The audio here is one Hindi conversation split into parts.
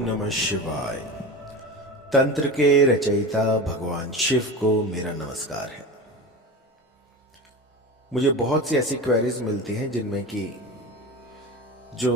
नमः शिवाय। तंत्र के रचयिता भगवान शिव को मेरा नमस्कार है। मुझे बहुत सी ऐसी क्वेरीज मिलती हैं जिनमें कि जो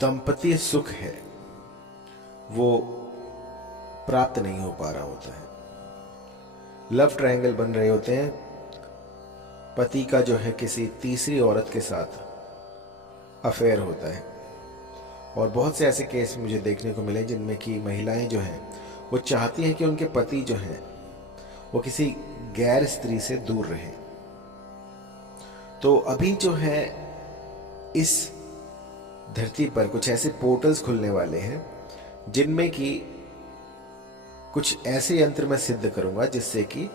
दंपतीय सुख है वो प्राप्त नहीं हो पा रहा होता है। लव ट्रायंगल बन रहे होते हैं, पति का जो है किसी तीसरी औरत के साथ अफेयर होता है। और बहुत से ऐसे केस मुझे देखने को मिले जिनमें कि महिलाएं जो हैं वो चाहती हैं कि उनके पति जो हैं वो किसी गैर स्त्री से दूर रहें। तो अभी जो है इस धरती पर कुछ ऐसे पोर्टल्स खुलने वाले हैं जिनमें कि कुछ ऐसे यंत्र मैं सिद्ध करूंगा जिससे कि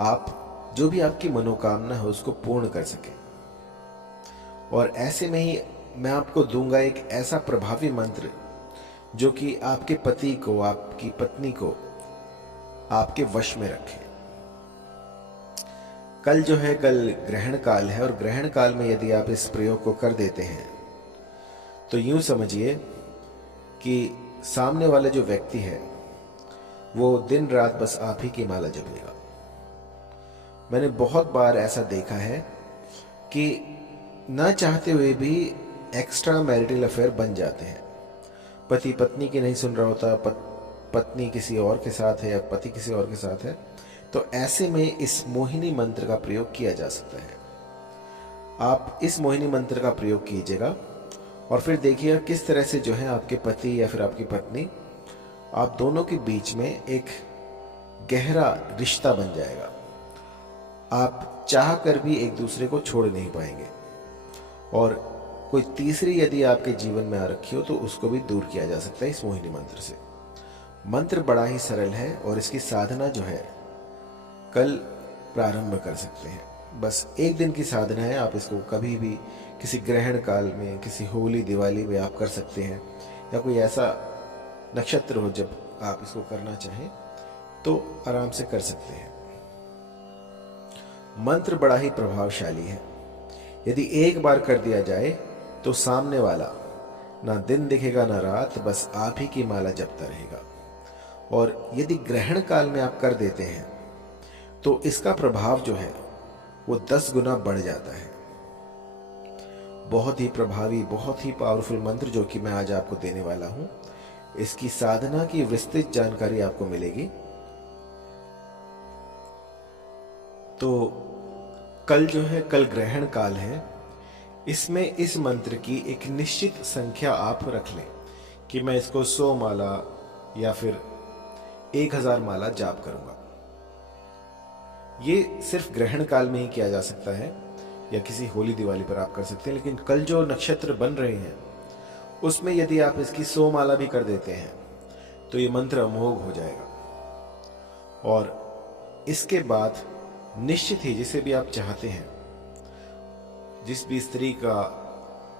आप जो भी आपकी मनोकामना है उसको पूर्ण कर सकें। और ऐसे में ही मैं आपको दूंगा एक ऐसा प्रभावी मंत्र जो कि आपके पति को, आपकी पत्नी को आपके वश में रखे। कल जो है, कल ग्रहण काल है और ग्रहण काल में यदि आप इस प्रयोग को कर देते हैं तो यूं समझिए कि सामने वाला जो व्यक्ति है वो दिन रात बस आप ही की माला जपेगा। मैंने बहुत बार ऐसा देखा है कि ना चाहते हुए भी एक्स्ट्रा मैरिटल अफेयर बन जाते हैं। पति पत्नी की नहीं सुन रहा होता, पत्नी किसी और के साथ है या पति किसी और के साथ है, तो ऐसे में इस मोहिनी मंत्र का प्रयोग किया जा सकता है। आप इस मोहिनी मंत्र का प्रयोग कीजिएगा और फिर देखिएगा किस तरह से जो है आपके पति या फिर आपकी पत्नी, आप दोनों के बीच में एक गहरा रिश्ता बन जाएगा। आप चाह कर भी एक दूसरे को छोड़ नहीं पाएंगे। और कोई तीसरी यदि आपके जीवन में आ रखी हो तो उसको भी दूर किया जा सकता है इस मोहिनी मंत्र से। मंत्र बड़ा ही सरल है और इसकी साधना जो है कल प्रारंभ कर सकते हैं। बस एक दिन की साधना है। आप इसको कभी भी किसी ग्रहण काल में, किसी होली दिवाली में आप कर सकते हैं, या कोई ऐसा नक्षत्र हो जब आप इसको करना चाहें तो आराम से कर सकते हैं। मंत्र बड़ा ही प्रभावशाली है। यदि एक बार कर दिया जाए तो सामने वाला ना दिन दिखेगा ना रात, बस आप ही की माला जपता रहेगा। और यदि ग्रहण काल में आप कर देते हैं तो इसका प्रभाव जो है वो 10 गुना बढ़ जाता है। बहुत ही प्रभावी, बहुत ही पावरफुल मंत्र जो कि मैं आज आपको देने वाला हूं। इसकी साधना की विस्तृत जानकारी आपको मिलेगी। तो कल जो है, कल ग्रहण काल है। इसमें इस मंत्र की एक निश्चित संख्या आप रख लें कि मैं इसको 100 माला या फिर 1000 माला जाप करूंगा। ये सिर्फ ग्रहण काल में ही किया जा सकता है या किसी होली दिवाली पर आप कर सकते हैं। लेकिन कल जो नक्षत्र बन रहे हैं उसमें यदि आप इसकी 100 माला भी कर देते हैं तो ये मंत्र अमोघ हो जाएगा। और इसके बाद निश्चित ही जिसे भी आप चाहते हैं, जिस भी स्त्री का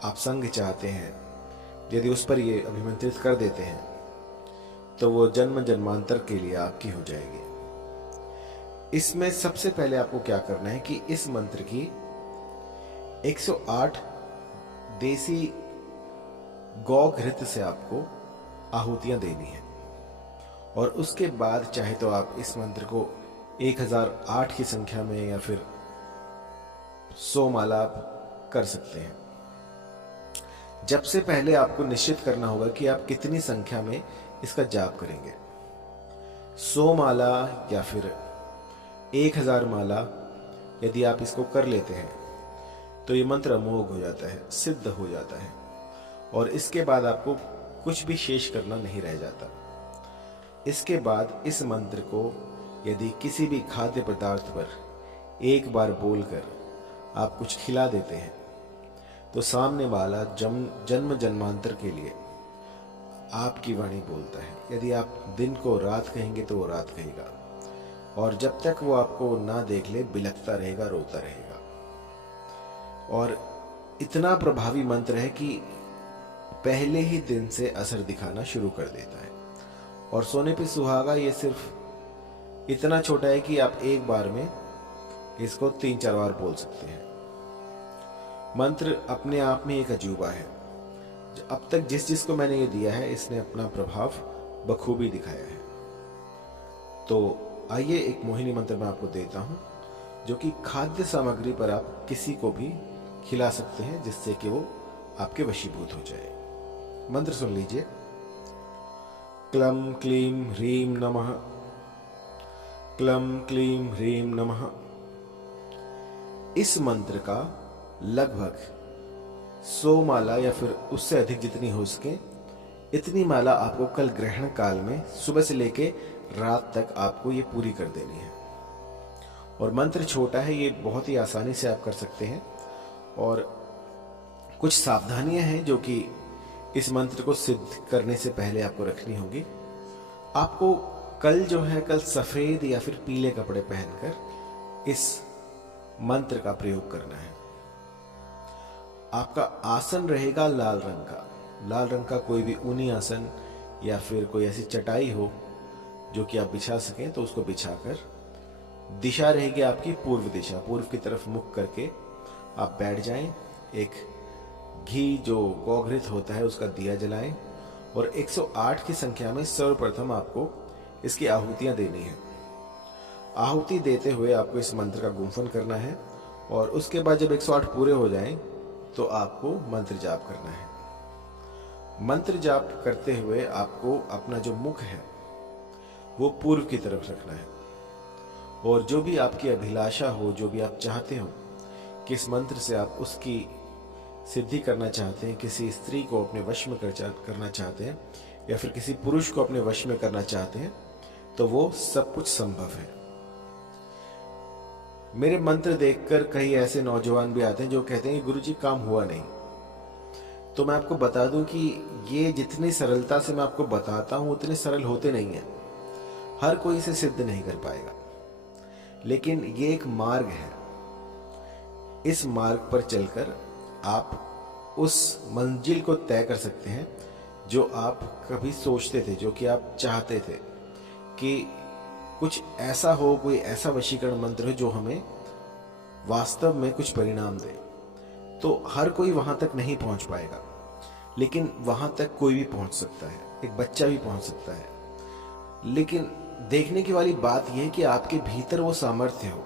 आप संग चाहते हैं, यदि उस पर ये अभिमंत्रित कर देते हैं तो वो जन्म जन्मांतर के लिए आपकी हो जाएगी। इसमें सबसे पहले आपको क्या करना है कि इस मंत्र की 108 देसी गौ घृत से आपको आहुतियां देनी है। और उसके बाद चाहे तो आप इस मंत्र को 1008 की संख्या में या फिर 100 माला आप कर सकते हैं। जब से पहले आपको निश्चित करना होगा कि आप कितनी संख्या में इसका जाप करेंगे। 100 माला या फिर 1000 माला यदि आप इसको कर लेते हैं तो ये मंत्र अमोघ हो जाता है, सिद्ध हो जाता है। और इसके बाद आपको कुछ भी शेष करना नहीं रह जाता। इसके बाद इस मंत्र को यदि किसी भी खाद्य पदार्थ पर एक बार बोलकर आप कुछ खिला देते हैं तो सामने वाला जन्म जन्मांतर के लिए आपकी वाणी बोलता है। यदि आप दिन को रात कहेंगे तो वो रात कहेगा, और जब तक वो आपको ना देख ले बिलखता रहेगा, रोता रहेगा। और इतना प्रभावी मंत्र है कि पहले ही दिन से असर दिखाना शुरू कर देता है। और सोने पे सुहागा ये सिर्फ इतना छोटा है कि आप एक बार में इसको 3-4 बार बोल सकते हैं। मंत्र अपने आप में एक अजूबा है। अब तक जिस को मैंने ये दिया है इसने अपना प्रभाव बखूबी दिखाया है। तो आइए एक मोहिनी मंत्र मैं आपको देता हूं, जो कि खाद्य सामग्री पर आप किसी को भी खिला सकते हैं, जिससे कि वो आपके वशीभूत हो जाए। मंत्र सुन लीजिए। क्लम क्लीम ह्रीम नमः, क्लम क्लीम ह्रीम नमः। इस मंत्र का लगभग 100 माला या फिर उससे अधिक जितनी हो सके इतनी माला आपको कल ग्रहण काल में सुबह से लेके रात तक आपको ये पूरी कर देनी है। और मंत्र छोटा है, ये बहुत ही आसानी से आप कर सकते हैं। और कुछ सावधानियां हैं जो कि इस मंत्र को सिद्ध करने से पहले आपको रखनी होगी। आपको कल जो है कल सफेद या फिर पीले कपड़े पहनकर इस मंत्र का प्रयोग करना है। आपका आसन रहेगा लाल रंग का। लाल रंग का कोई भी ऊनी आसन या फिर कोई ऐसी चटाई हो जो कि आप बिछा सकें तो उसको बिछाकर, दिशा रहेगी आपकी पूर्व दिशा, पूर्व की तरफ मुख करके आप बैठ जाएं। एक घी जो गौघृत होता है उसका दिया जलाएं और 108 की संख्या में सर्वप्रथम आपको इसकी आहुतियां देनी है। आहुति देते हुए आपको इस मंत्र का गुंफन करना है और उसके बाद जब 108 पूरे हो जाएं तो आपको मंत्र जाप करना है। मंत्र जाप करते हुए आपको अपना जो मुख है वो पूर्व की तरफ रखना है और जो भी आपकी अभिलाषा हो, जो भी आप चाहते हो कि इस मंत्र से आप उसकी सिद्धि करना चाहते हैं, किसी स्त्री को अपने वश में करना चाहते हैं या फिर किसी पुरुष को अपने वश में करना चाहते हैं, तो वो सब कुछ संभव है। मेरे मंत्र देखकर कई ऐसे नौजवान भी आते हैं जो कहते हैं गुरुजी काम हुआ नहीं। तो मैं आपको बता दूं कि ये जितनी सरलता से मैं आपको बताता हूं उतने सरल होते नहीं है। हर कोई इसे सिद्ध नहीं कर पाएगा, लेकिन ये एक मार्ग है। इस मार्ग पर चलकर आप उस मंजिल को तय कर सकते हैं जो आप कभी सोचते थे, जो कि आप चाहते थे कि कुछ ऐसा हो, कोई ऐसा वशीकरण मंत्र हो जो हमें वास्तव में कुछ परिणाम दे। तो हर कोई वहां तक नहीं पहुंच पाएगा, लेकिन वहां तक कोई भी पहुंच सकता है, एक बच्चा भी पहुंच सकता है। लेकिन देखने की वाली बात यह है कि आपके भीतर वो सामर्थ्य हो।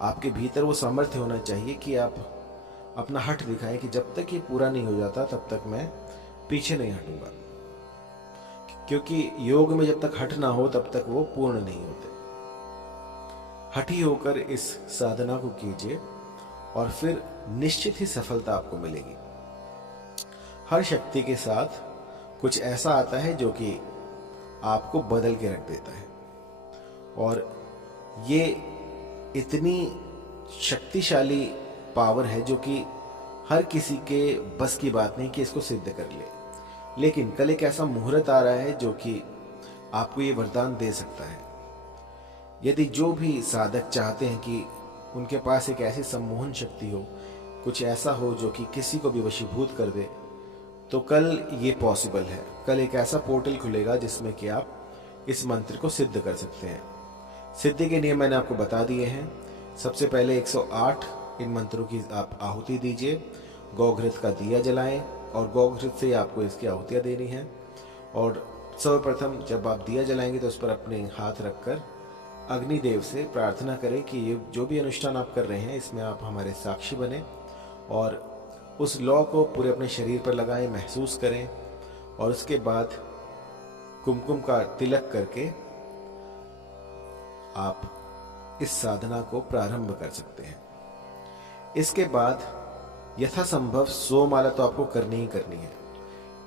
आपके भीतर वो सामर्थ्य होना चाहिए कि आप अपना हठ दिखाएं कि जब तक ये पूरा नहीं हो जाता तब तक मैं पीछे नहीं हटूंगा, क्योंकि योग में जब तक हठ ना हो तब तक वो पूर्ण नहीं होते। हठी होकर इस साधना को कीजिए और फिर निश्चित ही सफलता आपको मिलेगी। हर शक्ति के साथ कुछ ऐसा आता है जो कि आपको बदल के रख देता है और ये इतनी शक्तिशाली पावर है जो कि हर किसी के बस की बात नहीं कि इसको सिद्ध कर ले। लेकिन कल एक ऐसा मुहूर्त आ रहा है जो कि आपको ये वरदान दे सकता है। यदि जो भी साधक चाहते हैं कि उनके पास एक ऐसी सम्मोहन शक्ति हो, कुछ ऐसा हो जो कि किसी को भी वशीभूत कर दे, तो कल ये पॉसिबल है। कल एक ऐसा पोर्टल खुलेगा जिसमें कि आप इस मंत्र को सिद्ध कर सकते हैं। सिद्धि के नियम मैंने आपको बता दिए हैं। सबसे पहले 108 इन मंत्रों की आप आहुति दीजिए, गौघृत का दिया जलाएं और गौघृत से आपको इसकी आहुतियाँ देनी है। और सर्वप्रथम जब आप दिया जलाएंगे तो उस पर अपने हाथ रखकर अग्निदेव से प्रार्थना करें कि ये जो भी अनुष्ठान आप कर रहे हैं इसमें आप हमारे साक्षी बने और उस लौ को पूरे अपने शरीर पर लगाएं, महसूस करें और उसके बाद कुमकुम का तिलक करके आप इस साधना को प्रारंभ कर सकते हैं। इसके बाद यथासंभव 100 माला तो आपको करनी ही करनी है।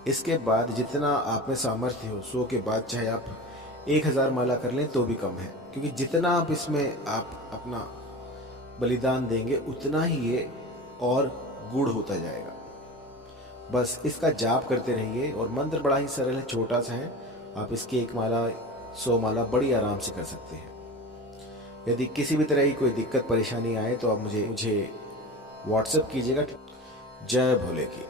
इसके बाद जितना आप में सामर्थ्य हो, 100 के बाद चाहे आप 1000 माला कर लें तो भी कम है, क्योंकि जितना आप इसमें आप अपना बलिदान देंगे उतना ही ये और गूढ़ होता जाएगा। बस इसका जाप करते रहिए और मंत्र बड़ा ही सरल है, छोटा सा है। आप इसकी 1 माला 100 माला बड़ी आराम से कर सकते हैं। यदि किसी भी तरह की कोई दिक्कत परेशानी आए तो आप मुझे व्हाट्सएप कीजिएगा। जय भोले की।